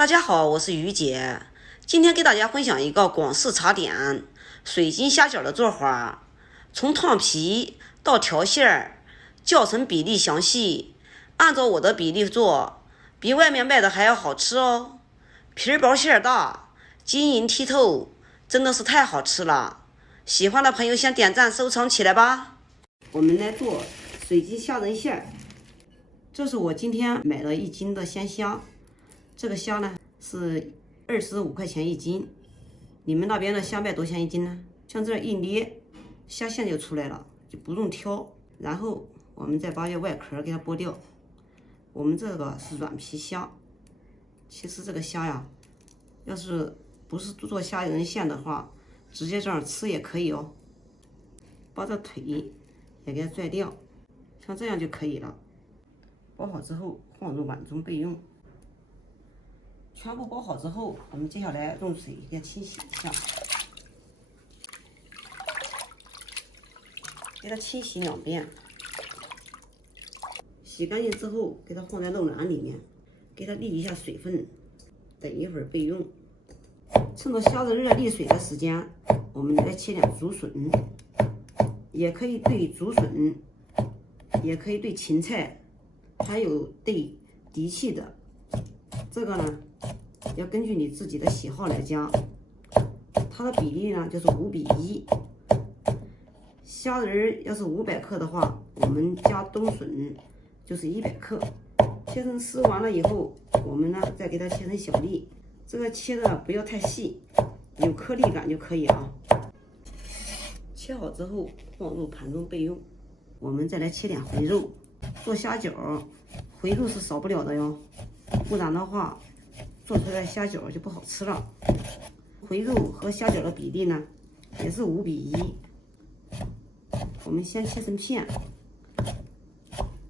大家好，我是于姐，今天给大家分享一个广式茶点水晶虾饺的做法，从烫皮到调馅儿，教程比例详细，按照我的比例做，比外面卖的还要好吃哦。皮儿薄馅儿大，晶莹剔透，真的是太好吃了。喜欢的朋友先点赞收藏起来吧。我们来做水晶虾仁馅儿，这是我今天买了1斤的鲜虾。这个虾呢是25块钱1斤，你们那边的虾卖多少钱1斤呢？像这一捏，虾线就出来了，就不用挑。然后我们再把这外壳给它剥掉。我们这个是软皮虾，其实这个虾呀，要是不是做虾仁馅的话，直接这样吃也可以哦。把这腿也给它拽掉，像这样就可以了。剥好之后放入碗中备用。全部包好之后，我们接下来用水给它清洗一下，给它清洗2遍。洗干净之后，给它放在漏篮里面，给它沥一下水分，等一会儿备用。趁着虾仁热沥水的时间，我们来切点竹笋，也可以兑竹笋，也可以兑芹菜，还有兑荸荠的。这个呢，要根据你自己的喜好来加，它的比例呢就是5比1。虾仁要是500克的话，我们加冬笋就是100克。切成丝完了以后，我们呢再给它切成小粒，这个切的不要太细，有颗粒感就可以啊。切好之后放入盘中备用。我们再来切点回肉，做虾饺回肉是少不了的哟，不然的话做出来虾饺就不好吃了。回肉和虾饺的比例呢也是5比1。我们先切成片，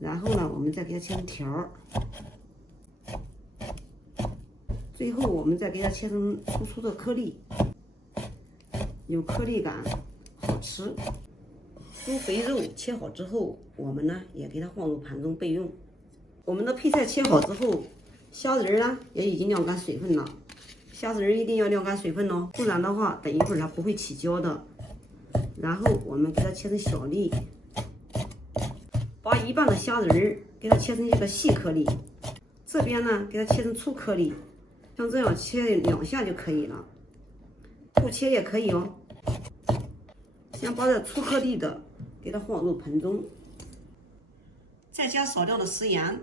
然后呢我们再给它切成条，最后我们再给它切成粗粗的颗粒，有颗粒感，好吃。猪肥肉切好之后，我们呢也给它放入盘中备用。我们的配菜切好之后，虾仁呢也已经晾干水分了，虾仁一定要晾干水分哦，不然的话等一会儿它不会起胶的。然后我们给它切成小粒，把一半的虾仁给它切成这个细颗粒，这边呢给它切成粗颗粒，像这样切2下就可以了，不切也可以哦。先把这粗颗粒的给它放入盆中，再加少量的食盐，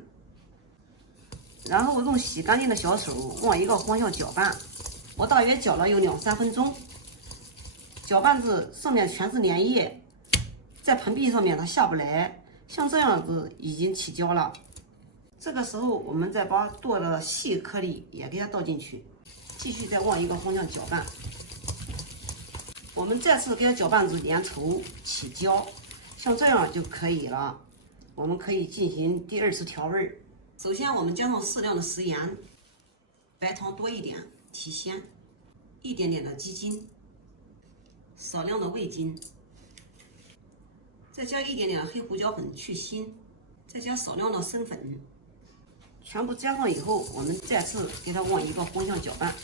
然后用洗干净的小手往一个方向搅拌，我大约搅了有2-3分钟。搅拌子上面全是粘液，在盆壁上面它下不来，像这样子已经起胶了。这个时候我们再把剁的细颗粒也给它倒进去，继续再往一个方向搅拌。我们再次给它搅拌至粘稠起胶，像这样就可以了。我们可以进行第2次调味。首先我们加上适量的食盐，白糖多一点提鲜，一点点的鸡精，少量的味精，再加一点点黑胡椒粉去腥，再加少量的生粉。全部加上以后，我们再次给它往一个方向搅拌。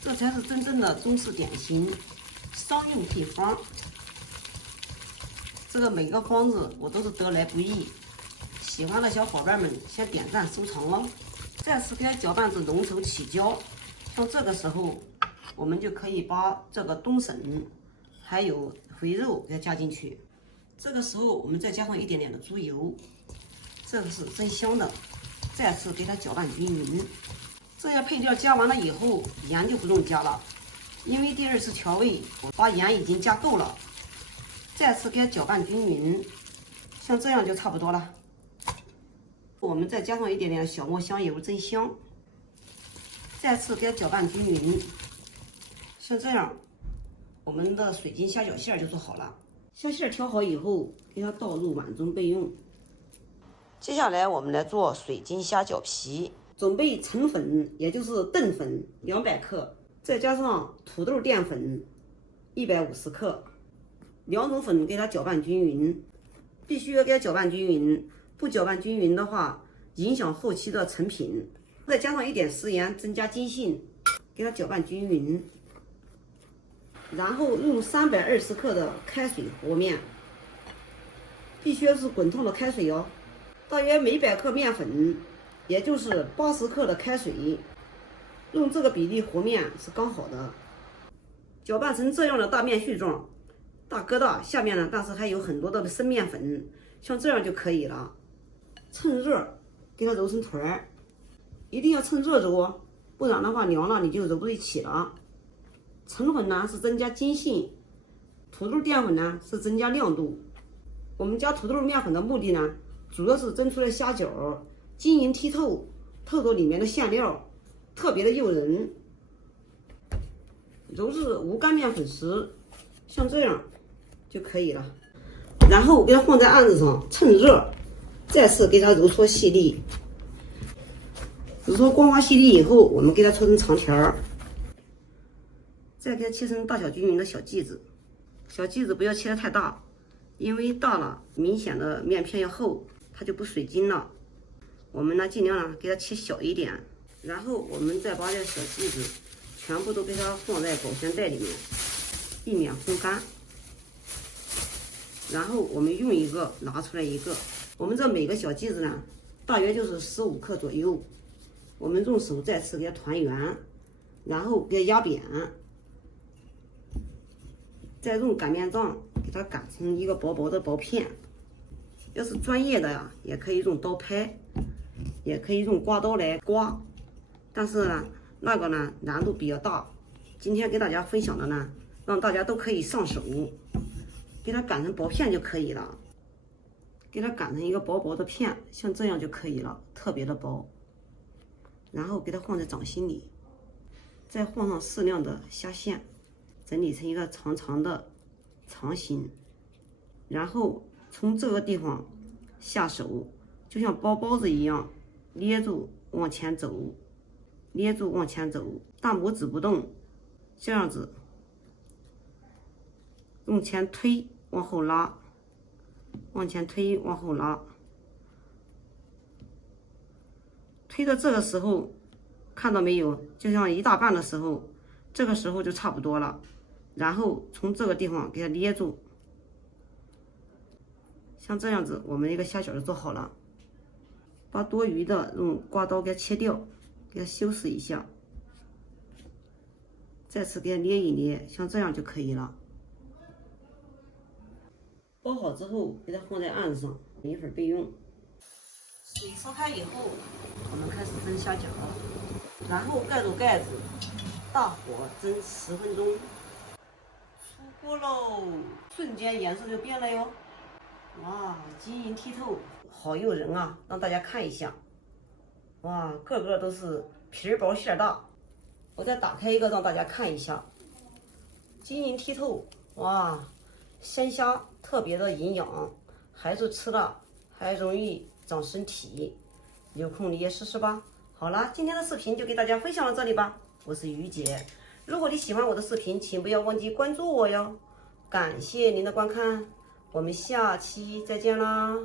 这才是真正的中式点心商用配方。这个每个方子我都是得来不易，喜欢的小伙伴们先点赞收藏哦。再次给它搅拌至浓稠起胶，像这个时候我们就可以把这个冬笋还有回肉给它加进去。这个时候我们再加上一点点的猪油，这个是真香的。再次给它搅拌均匀。这些配料加完了以后，盐就不用加了，因为第2次调味我把盐已经加够了。再次给它搅拌均匀，像这样就差不多了。我们再加上一点点小磨香油，真香。再次给它搅拌均匀，像这样，我们的水晶虾饺馅就做好了。虾馅调好以后，给它倒入碗中备用。接下来我们来做水晶虾饺皮。准备澄粉，也就是淀粉200克，再加上土豆淀粉150克，2种粉给它搅拌均匀，必须要给它搅拌均匀，不搅拌均匀的话，影响后期的成品。再加上一点食盐，增加筋性，给它搅拌均匀。然后用320克的开水和面，必须是滚烫的开水哦。大约每100克面粉，也就是80克的开水，用这个比例和面是刚好的。搅拌成这样的大面絮状，大疙瘩下面呢，但是还有很多的生面粉，像这样就可以了。趁热给它揉成团儿，一定要趁热揉哦，不然的话凉了你就揉不一起了。成粉呢是增加筋性，土豆淀粉呢是增加亮度。我们加土豆面粉的目的呢，主要是蒸出来虾饺晶莹剔透，透着里面的馅料，特别的诱人。揉至无干面粉时，像这样就可以了。然后给它放在案子上，趁热再次给它揉搓细粒。揉搓光滑细粒以后，我们给它搓成长条。再给它切成大小均匀的小剂子，小剂子不要切得太大，因为大了明显的面片要厚，它就不水晶了。我们呢尽量呢给它切小一点，然后我们再把这小剂子全部都给它放在保鲜袋里面，避免烘干。然后我们用一个拿出来一个，我们这每个小剂子呢大约就是15克左右，我们用手再次给它团圆，然后给它压扁。再用擀面杖给它擀成一个薄薄的薄片。要是专业的呀，也可以用刀拍，也可以用刮刀来刮，但是呢，那个呢难度比较大。今天给大家分享的呢，让大家都可以上手，给它擀成薄片就可以了。给它擀成一个薄薄的片，像这样就可以了，特别的薄。然后给它放在掌心里，再放上适量的虾线。整理成一个长长的长形，然后从这个地方下手，就像包包子一样，捏住往前走，捏住往前走，大拇指不动，这样子往前推，往后拉，往前推，往后拉，推到这个时候，看到没有？就像一大半的时候，这个时候就差不多了。然后从这个地方给它捏住，像这样子，我们一个虾饺就做好了。把多余的用刮刀给它切掉，给它修饰一下，再次给它捏一捏，像这样就可以了。包好之后，给它放在案子上，一会儿备用。水烧开以后，我们开始蒸虾饺，然后盖住盖子，大火蒸10分钟。出锅喽，瞬间颜色就变了哟！哇，晶莹剔透，好诱人啊！让大家看一下，哇，个个都是皮薄馅大。我再打开一个让大家看一下，晶莹剔透，哇，鲜虾特别的营养，孩子吃了还容易长身体，有空你也试试吧。好了，今天的视频就给大家分享到这里吧，我是于姐。如果你喜欢我的视频，请不要忘记关注我哟！感谢您的观看，我们下期再见啦！